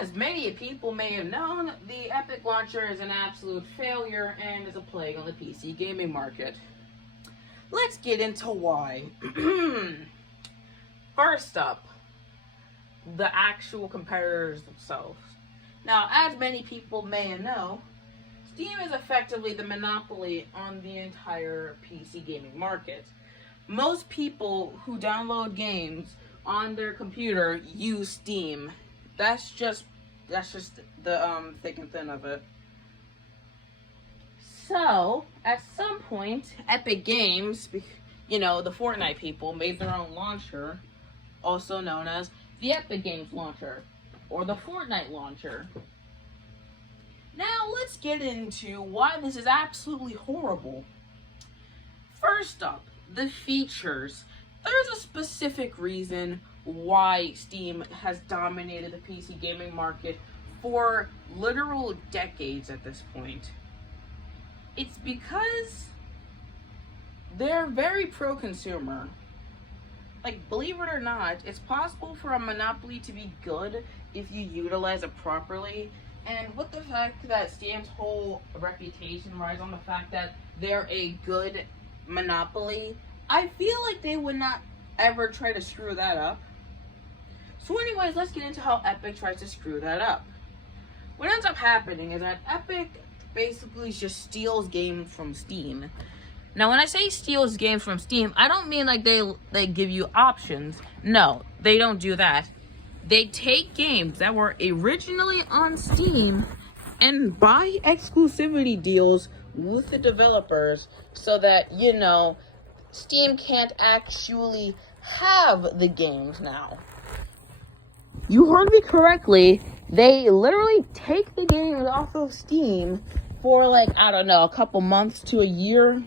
As many people may have known, the Epic launcher is an absolute failure and is a plague on the PC gaming market. Let's get into why. First up, the actual competitors themselves. Now, as many people may know, Steam is effectively the monopoly on the entire PC gaming market. Most people who download games on their computer use Steam. That's just the thick and thin of it. So, at some point, Epic Games, the Fortnite people, made their own launcher, also known as the Epic Games launcher, or the Fortnite launcher. Now, let's get into why this is absolutely horrible. First up, the features. There's a specific reason why Steam has dominated the PC gaming market for literal decades at this point. It's because they're very pro-consumer. Like, believe it or not, it's possible for a monopoly to be good if you utilize it properly. And with the fact that Steam's whole reputation rides on the fact that they're a good monopoly, I feel like they would not ever try to screw that up. So anyways, let's get into how Epic tries to screw that up. What ends up happening is that Epic basically just steals games from Steam. Now, when I say steals games from Steam, I don't mean like they give you options. No, they don't do that. They take games that were originally on Steam and buy exclusivity deals with the developers so that, Steam can't actually have the games now. You heard me correctly. They literally take the games off of Steam for a couple months to a year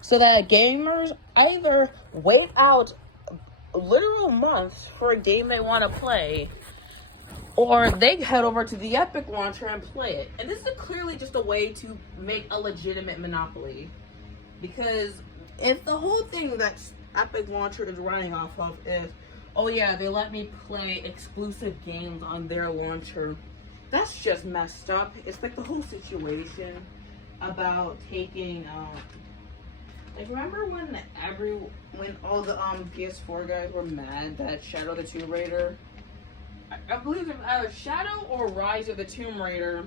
so that gamers either wait out literal months for a game they want to play, or they head over to the Epic launcher and play it. And this is clearly just a way to make a legitimate monopoly. Because if the whole thing that Epic launcher is running off of is, oh yeah, they let me play exclusive games on their launcher, that's just messed up. It's like the whole situation about taking, remember when all the PS4 guys were mad that Shadow the Tomb Raider, I believe it was either Shadow or Rise of the Tomb Raider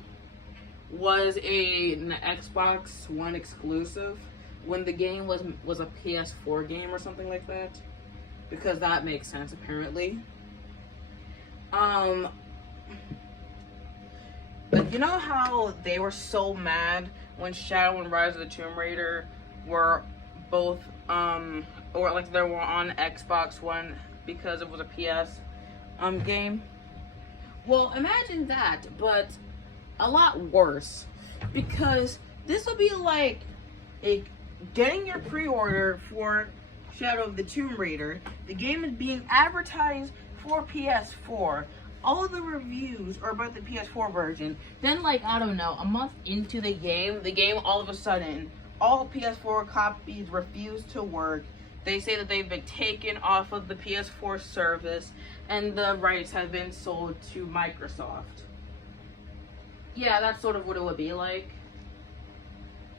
was an Xbox One exclusive when the game was a PS4 game or something like that? Because that makes sense, apparently. But you know how they were so mad when Shadow and Rise of the Tomb Raider were both, they were on Xbox One because it was a PS game? Well, imagine that, but a lot worse. Because this will be like getting your pre-order for Shadow of the Tomb Raider. The game is being advertised for PS4. All the reviews are about the PS4 version. Then, a month into the game all of a sudden, all PS4 copies refuse to work. They say that they've been taken off of the PS4 service and the rights have been sold to Microsoft. Yeah, that's sort of what it would be like.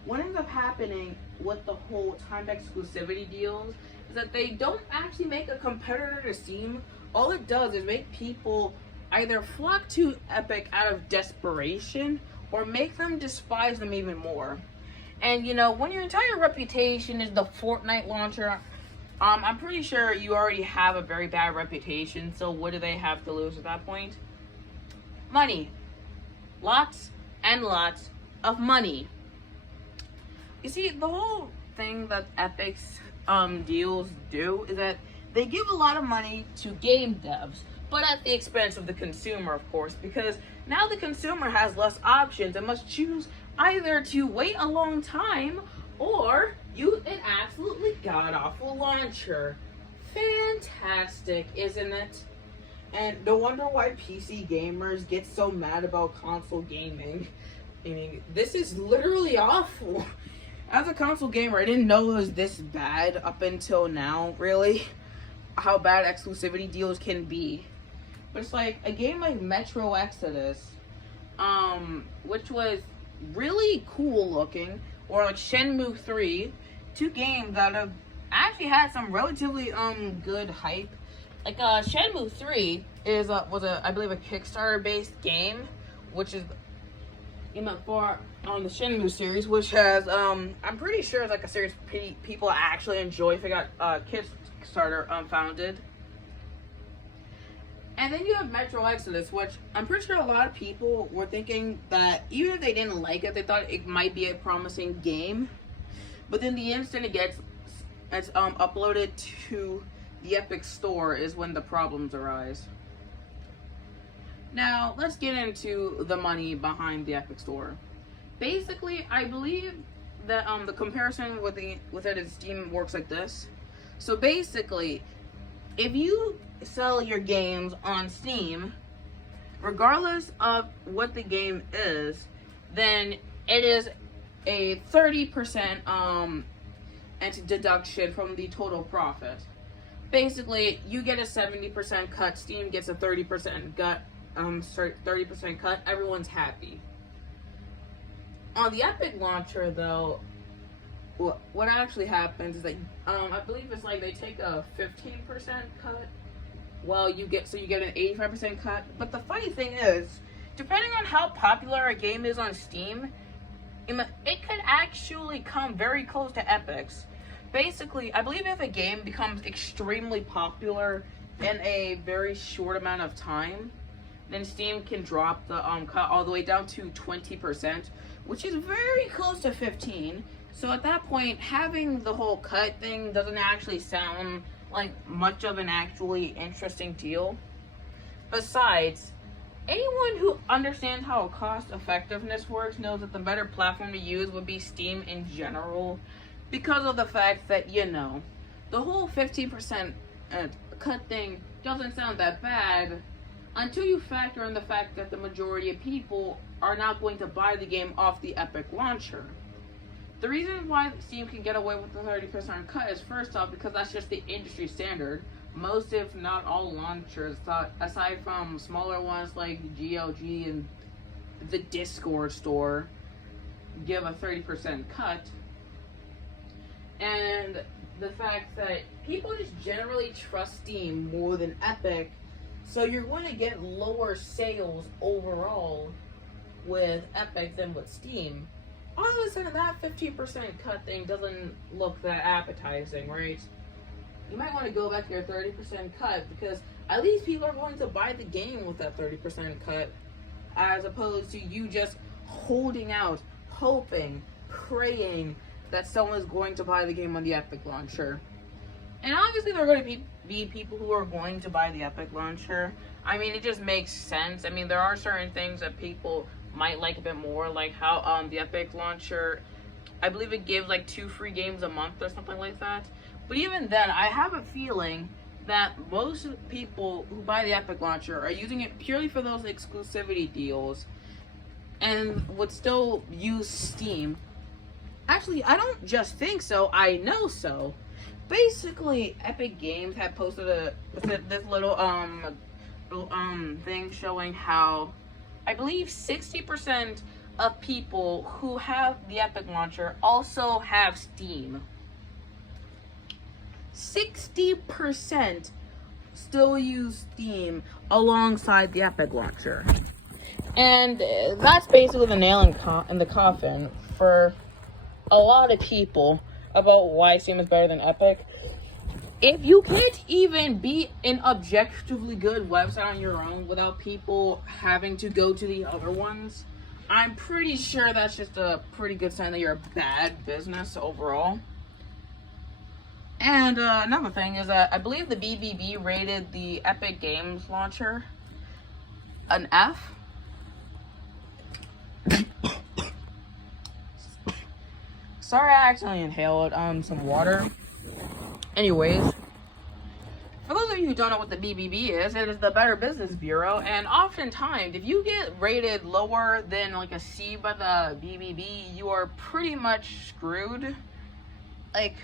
What ends up happening with the whole timed exclusivity deals is that they don't actually make a competitor to Steam. All it does is make people either flock to Epic out of desperation or make them despise them even more. And when your entire reputation is the Fortnite launcher, I'm pretty sure you already have a very bad reputation, so what do they have to lose at that point? Money. Lots and lots of money. You see, the whole thing that Epic's deals do is that they give a lot of money to game devs, but at the expense of the consumer, of course, because now the consumer has less options and must choose either to wait a long time or use an absolutely god-awful launcher. Fantastic, isn't it? And no wonder why PC gamers get so mad about console gaming. I mean, this is literally awful. As a console gamer, I didn't know it was this bad up until now, really. How bad exclusivity deals can be. but it's like a game like Metro Exodus, which was really cool looking, or like Shenmue 3, two games that have actually had some relatively good hype. Like Shenmue 3 was I believe a Kickstarter based game, which is for the Shenmue series, which has I'm pretty sure it's like a series people actually enjoy if it got Kickstarter founded. And then you have Metro Exodus, which I'm pretty sure a lot of people were thinking that even if they didn't like it, they thought it might be a promising game. But then the instant it's uploaded to the Epic Store is when the problems arise. Now, let's get into the money behind the Epic Store. Basically, I believe that the comparison with it in Steam works like this. So basically, if you sell your games on Steam, regardless of what the game is, then it is a 30% deduction from the total profit. Basically, you get a 70% cut, Steam gets a 30% cut. 30% cut. Everyone's happy. On the Epic launcher, though, what actually happens is that I believe it's like they take a 15% cut. Well, you get an 85% cut. But the funny thing is, depending on how popular a game is on Steam, it could actually come very close to Epic's. Basically, I believe if a game becomes extremely popular in a very short amount of time, then Steam can drop the cut all the way down to 20%, which is very close to 15%. So at that point, having the whole cut thing doesn't actually sound like much of an actually interesting deal. Besides, anyone who understands how cost effectiveness works knows that the better platform to use would be Steam in general, because of the fact that, the whole 15% cut thing doesn't sound that bad until you factor in the fact that the majority of people are not going to buy the game off the Epic launcher. The reason why Steam can get away with the 30% cut is, first off, because that's just the industry standard. Most, if not all, launchers, aside from smaller ones like GLG and the Discord store, give a 30% cut. And the fact that people just generally trust Steam more than Epic, so you're going to get lower sales overall with Epic than with Steam. All of a sudden, that 15% cut thing doesn't look that appetizing, right? You might want to go back to your 30% cut, because at least people are going to buy the game with that 30% cut, as opposed to you just holding out, hoping, praying that someone is going to buy the game on the Epic launcher. And obviously there are going to be people who are going to buy the Epic launcher. I mean, it just makes sense. I mean, there are certain things that people might like a bit more, like how the Epic launcher, I believe it gives like 2 free games a month or something like that. But even then, I have a feeling that most people who buy the Epic launcher are using it purely for those exclusivity deals and would still use Steam. Actually, I don't just think so, I know so. Basically, Epic Games had posted this little thing showing how I believe 60% of people who have the Epic launcher also have Steam. 60% still use Steam alongside the Epic launcher. And that's basically the nail in the coffin for a lot of people about why Steam is better than Epic. If you can't even be an objectively good website on your own without people having to go to the other ones, I'm pretty sure that's just a pretty good sign that you're a bad business overall. And another thing is that I believe the BBB rated the Epic Games launcher an F. Sorry, I accidentally inhaled some water. Anyways, for those of you who don't know what the BBB is, it is the Better Business Bureau, and oftentimes, if you get rated lower than like a C by the BBB, you are pretty much screwed. Like,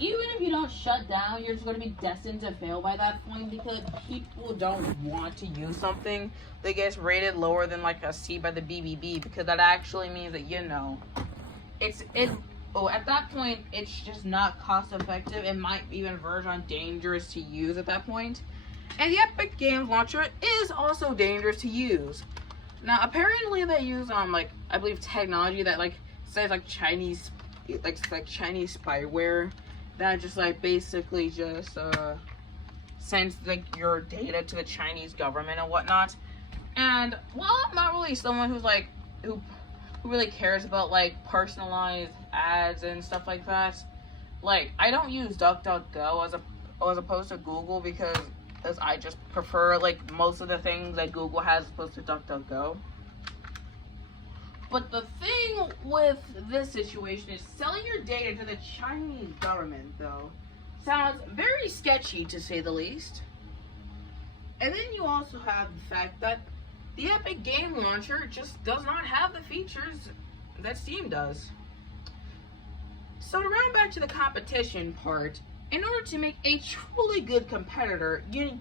even if you don't shut down, you're just going to be destined to fail by that point because people don't want to use something that gets rated lower than like a C by the BBB, because that actually means that, you know, at that point it's just not cost effective. It might even verge on dangerous to use at that point. And the Epic Games Launcher is also dangerous to use. Now apparently they use like, I believe, technology that like says like Chinese spyware that just like basically just sends like your data to the Chinese government and whatnot. And while I'm not really someone who's like who really cares about like personalized ads and stuff like that, like I don't use DuckDuckGo as opposed to Google, because I just prefer like most of the things that Google has as opposed to DuckDuckGo. But the thing with this situation is selling your data to the Chinese government, though, sounds very sketchy to say the least. And then you also have the fact that the Epic Game Launcher just does not have the features that Steam does. So to round back to the competition part, in order to make a truly good competitor, you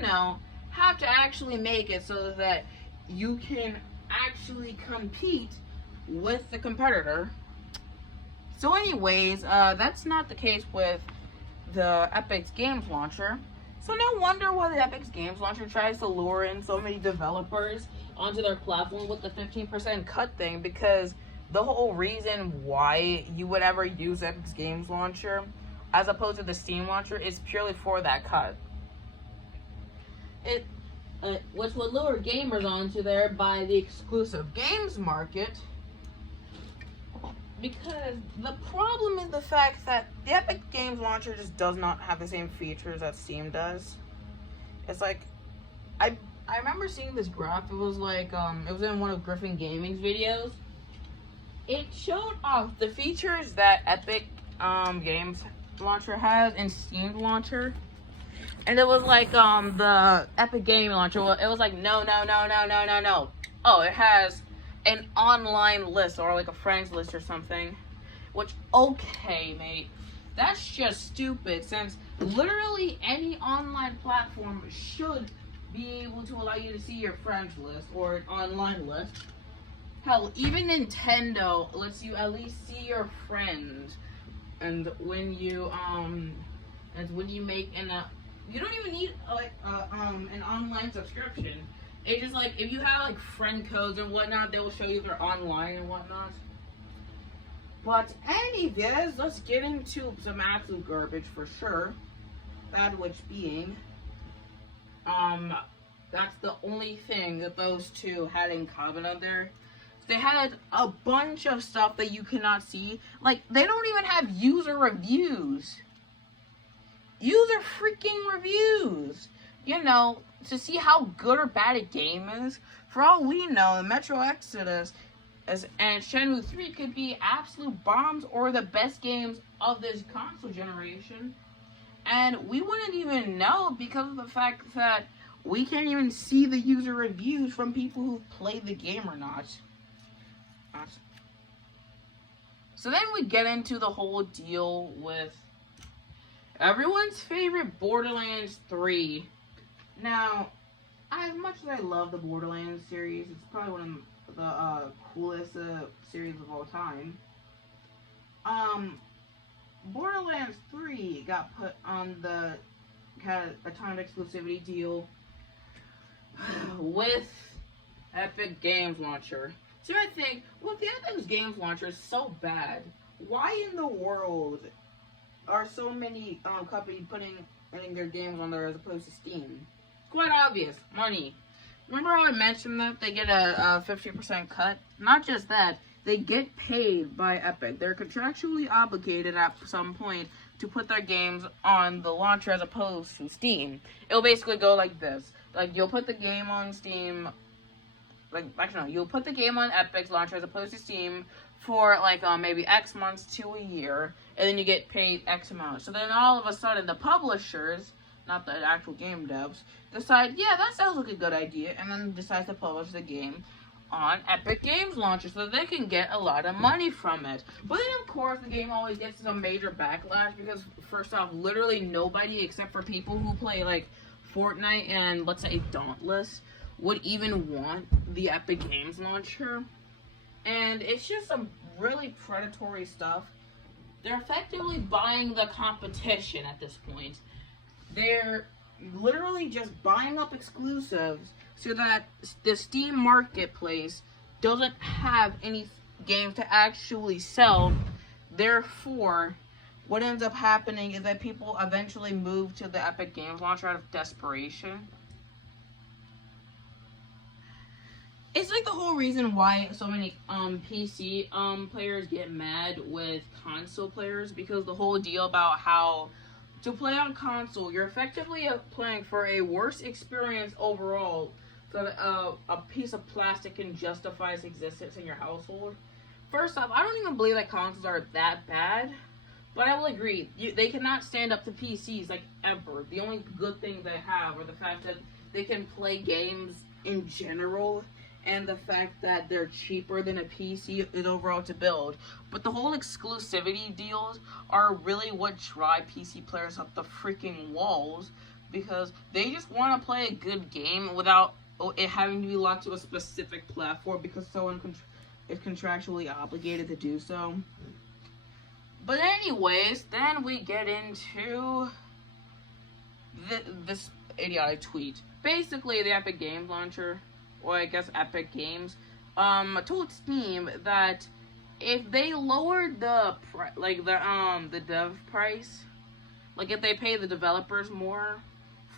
know, have to actually make it so that you can actually compete with the competitor. So anyways, that's not the case with the Epic Games Launcher. So no wonder why the Epic Games Launcher tries to lure in so many developers onto their platform with the 15% cut thing, because the whole reason why you would ever use Epic Games Launcher as opposed to the Steam Launcher is purely for that cut. Which would lure gamers onto there by the exclusive games market, because the problem is the fact that the Epic Games Launcher just does not have the same features that Steam does. It's like, I remember seeing this graph. It was like, it was in one of Griffin Gaming's videos. It showed off the features that Epic Games Launcher has in Steam Launcher. And it was like the Epic Game Launcher, it was like no. Oh, it has an online list or like a friends list or something. Which, okay, mate, that's just stupid, since literally any online platform should be able to allow you to see your friends list or an online list. Hell, even Nintendo lets you at least see your friends. And when you make you don't even need an online subscription. It's just like if you have like friend codes and whatnot, they will show you they're online and whatnot. But anyways, let's get into some absolute garbage for sure. That which being, that's the only thing that those two had in common on there. They had a bunch of stuff that you cannot see. Like, they don't even have user reviews. User freaking reviews. You know, to see how good or bad a game is. For all we know, the Metro Exodus and Shenmue 3 could be absolute bombs or the best games of this console generation. And we wouldn't even know because of the fact that we can't even see the user reviews from people who've played the game or not. So then we get into the whole deal with everyone's favorite Borderlands 3. Now, as much as I love the Borderlands series, it's probably one of the coolest series of all time. Borderlands 3 got put on the a time exclusivity deal with Epic Games Launcher. So I think, well, if the Epic Games Launcher is so bad, why in the world are so many companies putting their games on there as opposed to Steam? It's quite obvious. Money. Remember how I mentioned that they get a 50% cut? Not just that, they get paid by Epic. They're contractually obligated at some point to put their games on the launcher as opposed to Steam. It'll basically go like this. Like, you'll put the game on Steam, you'll put the game on Epic's launcher as opposed to Steam for like maybe X months to a year, and then you get paid X amount. So then all of a sudden the publishers, not the actual game devs, decide, yeah, that sounds like a good idea, and then decide to publish the game on Epic Games Launcher so that they can get a lot of money from it. But then, of course, the game always gets some major backlash because, first off, literally nobody except for people who play, like, Fortnite and, let's say, Dauntless would even want the Epic Games Launcher. And it's just some really predatory stuff. They're effectively buying the competition at this point. They're literally just buying up exclusives so that the Steam marketplace doesn't have any games to actually sell. Therefore, what ends up happening is that people eventually move to the Epic Games Launcher out of desperation. It's like the whole reason why so many PC players get mad with console players, because the whole deal about how to play on console, you're effectively playing for a worse experience overall, so that a piece of plastic can justify its existence in your household. First off, I don't even believe that consoles are that bad, but I will agree, they cannot stand up to PCs, like, ever. The only good things they have are the fact that they can play games in general, and the fact that they're cheaper than a PC is overall to build. But the whole exclusivity deals are really what drive PC players up the freaking walls, because they just want to play a good game without it having to be locked to a specific platform because someone is contractually obligated to do so. But anyways, then we get into this idiotic tweet. Basically, the Epic Games Launcher, or I guess Epic Games, told Steam that if they lowered the dev price, like if they pay the developers more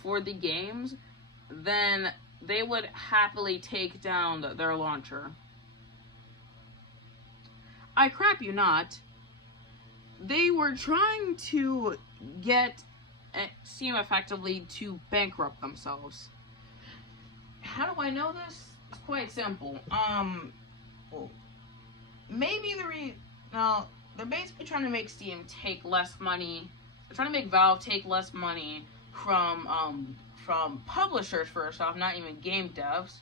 for the games, then they would happily take down their launcher. I crap you not. They were trying to get Steam effectively to bankrupt themselves. How do I know this? It's quite simple. Maybe they're basically trying to make Steam take less money. They're trying to make Valve take less money from publishers, first off, not even game devs.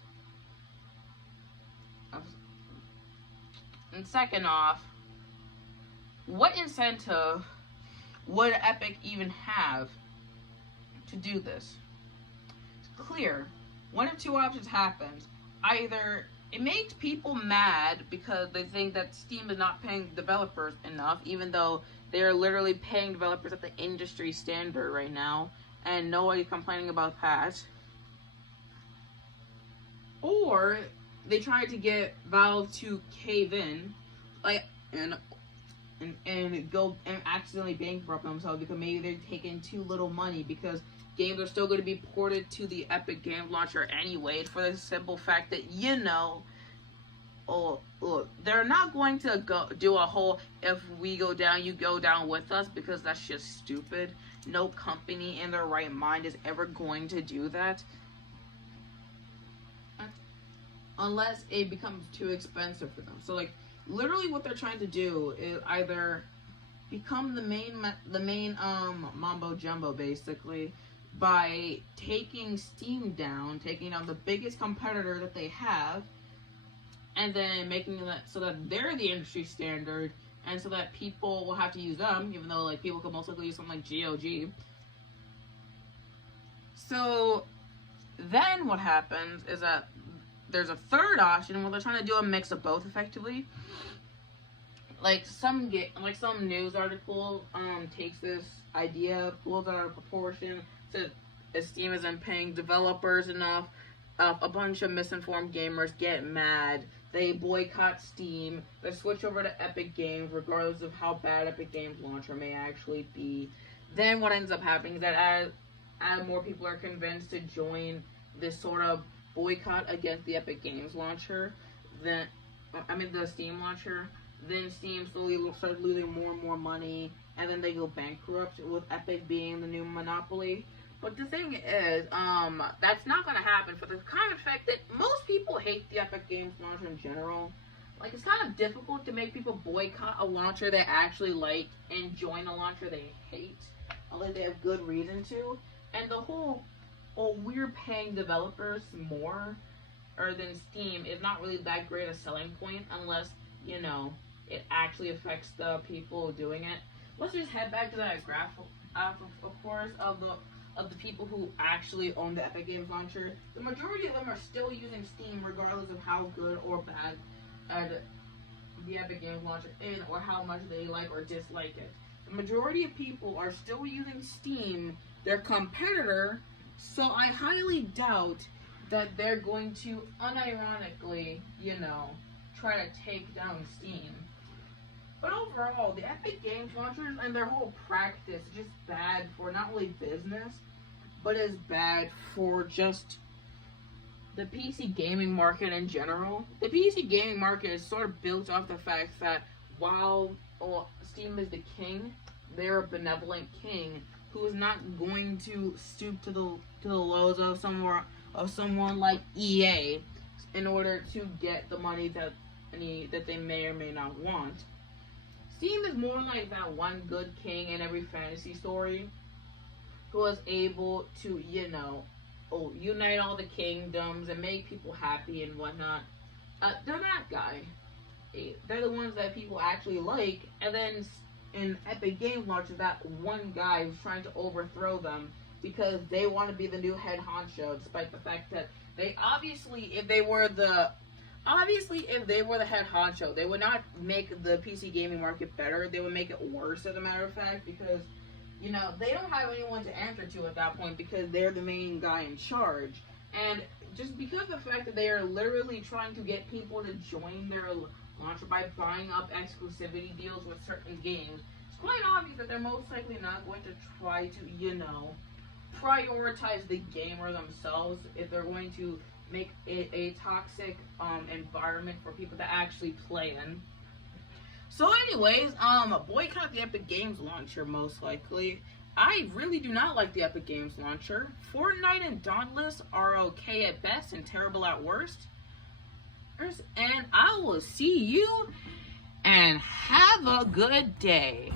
And second off, what incentive would Epic even have to do this? It's clear. One of two options happens. Either it makes people mad because they think that Steam is not paying developers enough, even though they are literally paying developers at the industry standard right now, and nobody's complaining about that. Or they try to get Valve to cave in, and go and accidentally bankrupt themselves because maybe they're taking too little money, because games are still going to be ported to the Epic Games Launcher anyway, for the simple fact that, look, they're not going to go do a whole if we go down, you go down with us, because that's just stupid. No company in their right mind is ever going to do that. Unless it becomes too expensive for them. So, like, literally what they're trying to do is either become the main mambo jumbo, basically, by taking Steam down, taking down the biggest competitor that they have, and then making that so that they're the industry standard, and so that people will have to use them, even though, like, people could most likely use something like GOG. So then what happens is that there's a third option where they're trying to do a mix of both effectively. Like some news article takes this idea, pulls it out of proportion, says Steam isn't paying developers enough. A bunch of misinformed gamers get mad. They boycott Steam. They switch over to Epic Games, regardless of how bad Epic Games Launcher may actually be. Then what ends up happening is that as more people are convinced to join this sort of boycott against the Epic Games Launcher, the Steam Launcher, then Steam slowly starts losing more and more money, and then they go bankrupt, with Epic being the new monopoly. But the thing is, that's not going to happen for the common fact that most people hate the Epic Games Launcher in general. Like, it's kind of difficult to make people boycott a launcher they actually like and join a launcher they hate, unless they have good reason to. And the whole, we're paying developers more or than Steam is not really that great a selling point unless, it actually affects the people doing it. Let's just head back to that graph, of course, of the people who actually own the Epic Games Launcher. The majority of them are still using Steam regardless of how good or bad the Epic Games Launcher is, or how much they like or dislike it. The majority of people are still using Steam, their competitor, so I highly doubt that they're going to unironically, try to take down Steam. But overall, the Epic Games Launchers and their whole practice is just bad for not only business, but is bad for just the PC gaming market in general. The PC gaming market is sort of built off the fact that while Steam is the king, they're a benevolent king who is not going to stoop to the lows of someone like EA in order to get the money that they may or may not want. Steam is more like that one good king in every fantasy story who was able to, unite all the kingdoms and make people happy and whatnot. They're that guy. They're the ones that people actually like. And then in Epic Games Launcher, that one guy who's trying to overthrow them because they want to be the new head honcho, despite the fact that they if they were the head honcho, they would not make the PC gaming market better. They would make it worse, as a matter of fact, because, they don't have anyone to answer to at that point because they're the main guy in charge. And just because of the fact that they are literally trying to get people to join their launcher by buying up exclusivity deals with certain games, it's quite obvious that they're most likely not going to try to, prioritize the gamer themselves if they're going to make it a toxic environment for people to actually play in. So anyways, boycott the Epic Games Launcher most likely. I really do not like the Epic Games Launcher. Fortnite and Dauntless are okay at best and terrible at worst. And I will see you and have a good day.